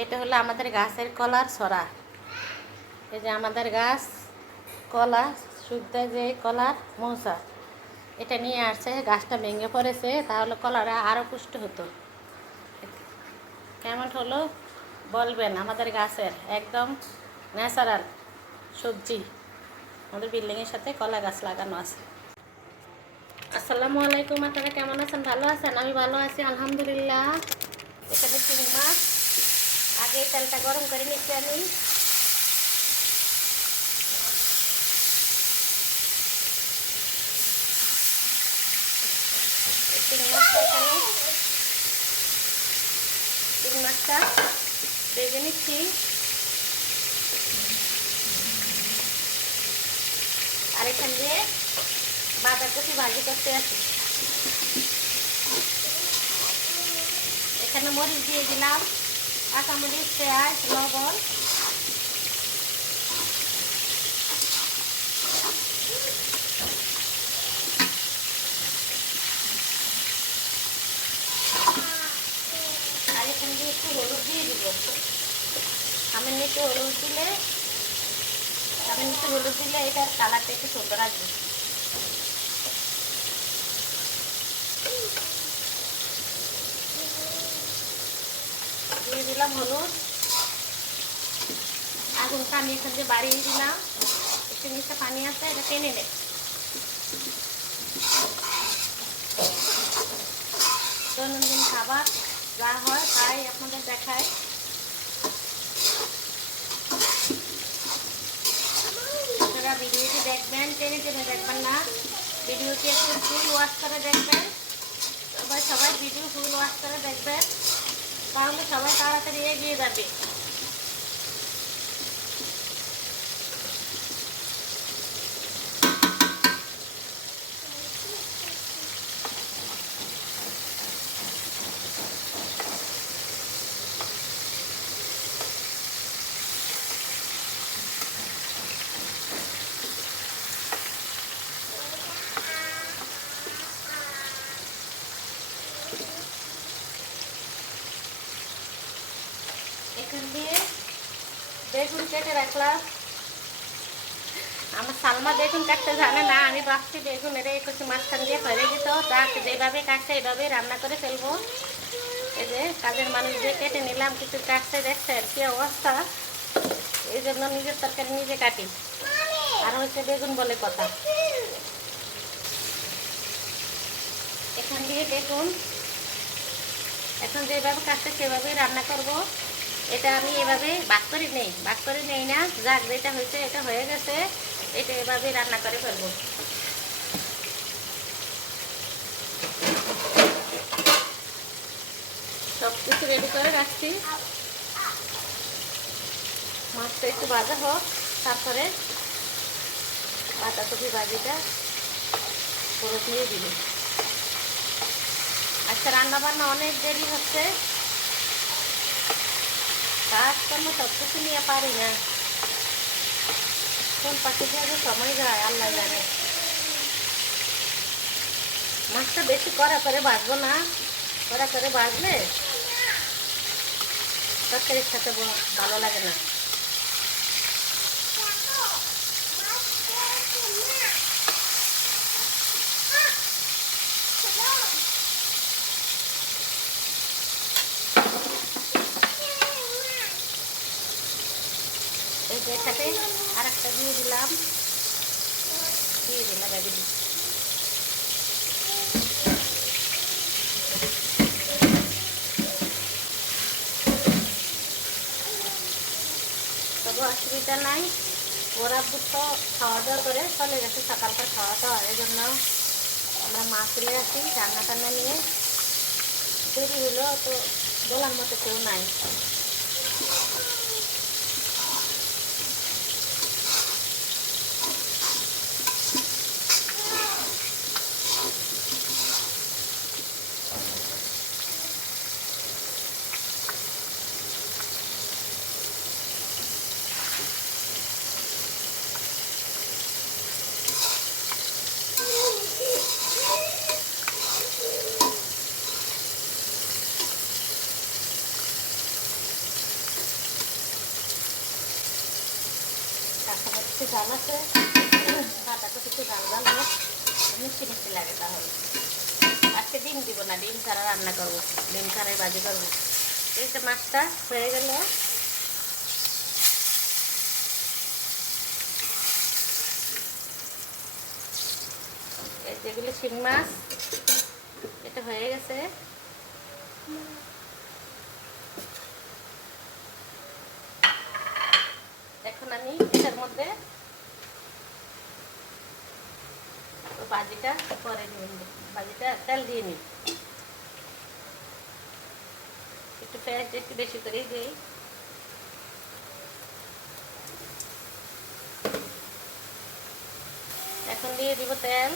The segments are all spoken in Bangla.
এটা হলো আমাদের গাছের কলার ছড়া। এই যে আমাদের গাছ কলা শুদ্ধ যে কলার মৌসা, এটা নিয়ে আসছে। গাছটা ভেঙে পড়েছে, তাহলে কলাটা আরও পুষ্ট হতো। কেমন হলো বলবেন। আমাদের গাছের একদম ন্যাচারাল সবজি। আমাদের বিল্ডিংয়ের সাথে কলা গাছ লাগানো আছে। আসসালামু আলাইকুম, আপনারা কেমন আছেন? ভালো আছেন? আমি ভালো আছি আলহামদুলিল্লাহ। এখানে চিংড়ি মাছ, আগে তেলটা গরম করে নিচ্ছি আমি। চিংড়ি মাছটা ভেজে নিচ্ছি। আর এখান দিয়ে বাঁধাকপি ভাজি করতে আসি। এখানে মরিচ দিয়ে দিলাম, কাঁচামরিচ, পেঁয়াজ, লবণ। আর এখান দিয়ে একটু হলুদ দিয়ে দিব। সামান্য একটু হলুদ দিলে এটার কালারটা একটু সুন্দর আসবে। দিয়ে দিলাম হলুদ। আগুনটা আমি এখান দিয়ে বাড়িয়ে দিলাম। একটু নিচে পানি আছে, এটা টেনে নেয়। দৈনন্দিন খাবার যা হয় তাই আপনাদের দেখায়। আপনারা ভিডিওটি দেখবেন, টেনে টেনে দেখবেন না। ভিডিওটি একটু ফুল ওয়াশ করে দেখবেন। সবাই ভিডিও ফুল ওয়াশ করে দেখবেন, তাহলে সবাই তাড়াতাড়ি এগিয়ে যাবে। এখান দিয়ে বেগুন কেটে রাখলাম। আমার সালমা বেগুন কাটতে জানে না। আমি ভাবছি বেগুন এর কিছু মাঝখান দিয়ে ফেলে দিত, যাক যেভাবে কাটছে এইভাবেই রান্না করে ফেলবো। এই যে কাজের মানুষ দিয়ে কেটে নিলাম, কিছু কাটছে, দেখছেন কি অবস্থা। এই জন্য নিজের তরকারি নিজে কাটি। আর হচ্ছে বেগুন বলে কথা। এখান দিয়ে বেগুন এখন যেভাবে কাটছে সেভাবেই রান্না করব। এটা আমি এভাবে ভাগ করে নেই না। যাক যেটা হয়েছে এটা হয়ে গেছে, এটা এভাবেই রান্না করে ফেলবো। সব কিছু রেডি করে রাখছি। মাছটা একটু ভাজা হোক, তারপরে বাঁধাকপি ভাজিটা পুরো দিয়ে দিবি। আচ্ছা, রান্না বান্না অনেক দেরি হচ্ছে। কাজকর্ম সব কিছু নিয়ে পারি না। কোন পাখি দিয়ে সময় যায় আল্লাহ জানে। মাছটা বেশি কড়া করে ভাজবো না। কড়া করে ভাজলে তরকারির সাথে ভালো লাগে না। এই যে সাথে আর একটা দিয়ে দিলাম বেগুন। তবে অসুবিধা নাই, ওরা তো খাওয়া দাওয়া করে চলে গেছে, সকালকার খাওয়া দাওয়া। এই জন্য আমরা মা চলে আসি রান্না টান্না নিয়ে। দেরি হলো তো বলার মতো কেউ নাই। কাঁচামরিচ একটু ঝাল আছে, কাঁটাটা একটু ঝাল ঝাল হোক, মিষ্টি মিষ্টি লাগে। তাহলে আজকে ডিম দিব না, ডিম ছাড়া রান্না করবো, ডিম ছাড়াই ভাজি করবো। এই যে মাছটা হয়ে গেল, এই যেগুলো শিং মাছ, এটা হয়ে গেছে। এখন আমি এটার মধ্যে ভাজিটা করে নিই, ভাজিটা তেল দিয়ে নিই, একটু পেঁয়াজ একটু বেশি করেই দিই। এখন দিয়ে দিব তেল,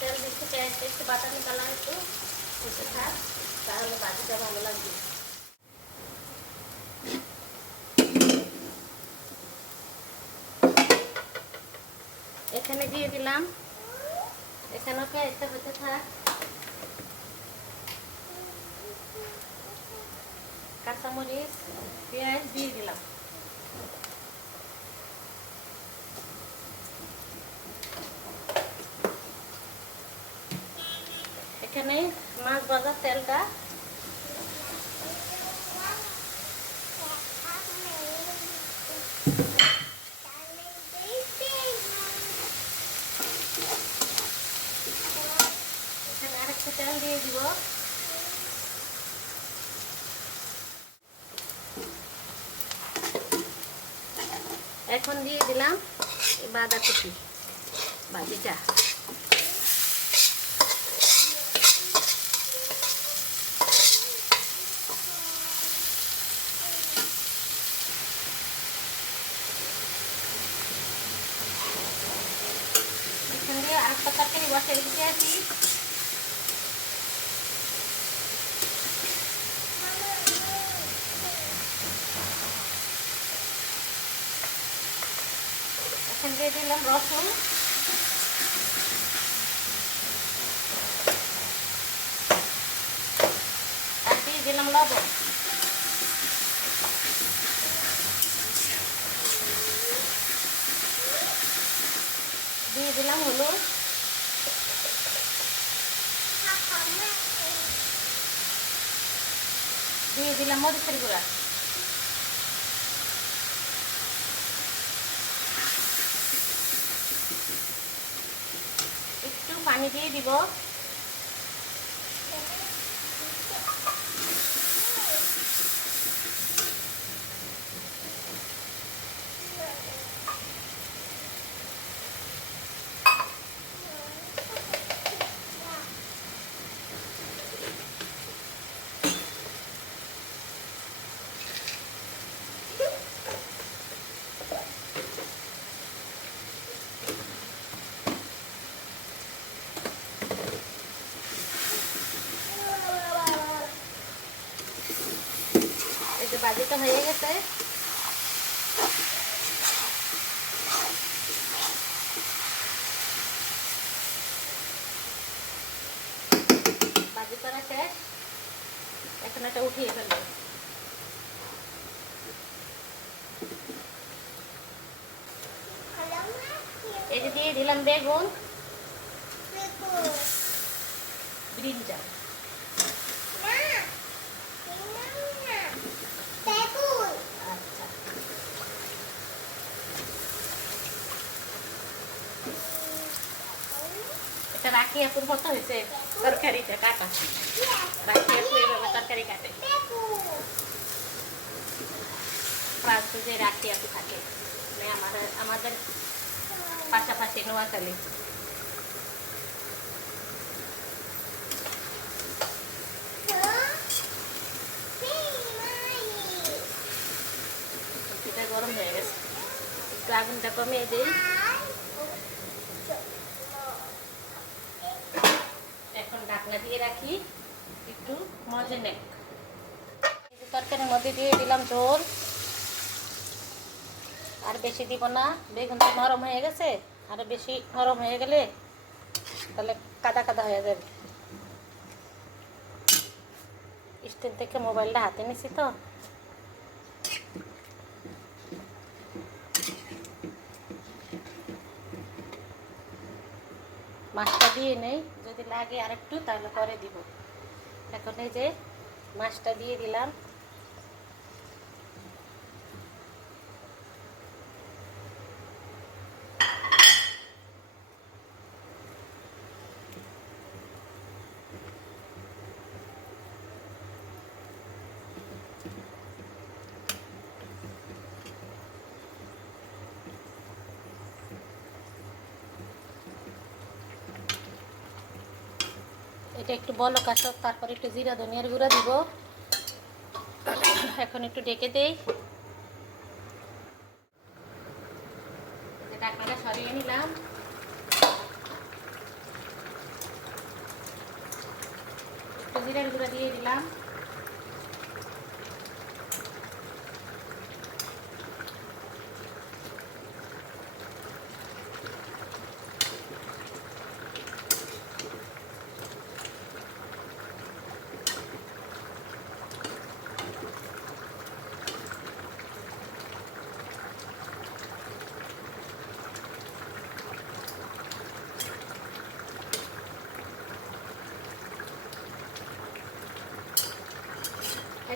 তেল দিচ্ছি, পেঁয়াজটা একটু বাদামি কালার একটু হতে থাক, তাহলে ভাজিটা ভালো লাগবে। এখানে দিয়ে দিলাম, এখানেও পেঁয়াজটা হতে থাক, কাঁচামরিচ পেঁয়াজ দিয়ে দিলাম। এখানে মাছ ভাজার তেলটা এখানে আরেকটু তেল দিয়ে দিব। এখন দিয়ে দিলাম বাঁধাকপি ভাজিটা, এখান দিয়ে আরেকটা তরকারি বসাই দিতে আছি। এখান দিয়ে দিলাম রসুন, আর দিয়ে দিলাম লবণ, দিয়ে দিলাম হলুদ, দিয়ে দিলাম মরিচের গুঁড়া, একটু পানি দিয়ে দিব। এই যে ভাজিটা হয়ে গেছে, ভাজি করা শেষ, এখন এটা উঠিয়ে ফেলবো। এই যে দিয়ে দিলাম বেগুন, ব্রিঞ্জাল, আচ্ছা এটা রাখি আপুর মতো হয়েছে তরকারিটা কাটা, রাখি আপু এভাবে তরকারি কাটে, ফ্রান্সে রাখি আপু থাকে, মানে আমাদের পাশাপাশি নোয়াখালী। গরম হয়ে গেছে, একটু আগুনটা কমিয়ে দিই। এখন ঢাকনা দিয়ে রাখি একটু মজে নেক। তরকারির মধ্যে দিয়ে দিলাম ঝোল, আর বেশি দিব না, বেগুন তো নরম হয়ে গেছে। আর বেশি নরম হয়ে গেলে তাহলে কাদা কাদা হয়ে যাবে। স্ট্যান্ড থেকে মোবাইলটা হাতে নিছি তো। মাছটা দিয়ে নেই, যদি লাগে আর একটু তাহলে পরে দিব। এখন এই যে মাছটা দিয়ে দিলাম। এটা একটু বলক আসো, তারপর একটু জিরা ধনিয়ার গুঁড়া দিব। এখন একটু ঢেকে দেই। ঢাকনাটা সরিয়ে নিলাম। একটু জিরার গুঁড়া দিয়ে দিলাম।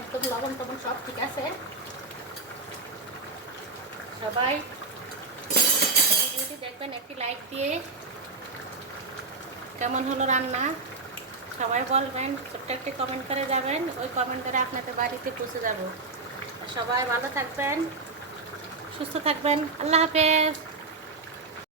একদম লবণ টবণ সব ঠিক আছে। সবাই ভিডিওটি দেখবেন, একটি লাইক দিয়ে। কেমন হলো রান্না সবাই বলবেন, ছোট্ট একটি কমেন্ট করে যাবেন। ওই কমেন্ট করে আপনাদের বাড়িতে পৌঁছে যাব। সবাই ভালো থাকবেন, সুস্থ থাকবেন। আল্লাহ হাফেজ।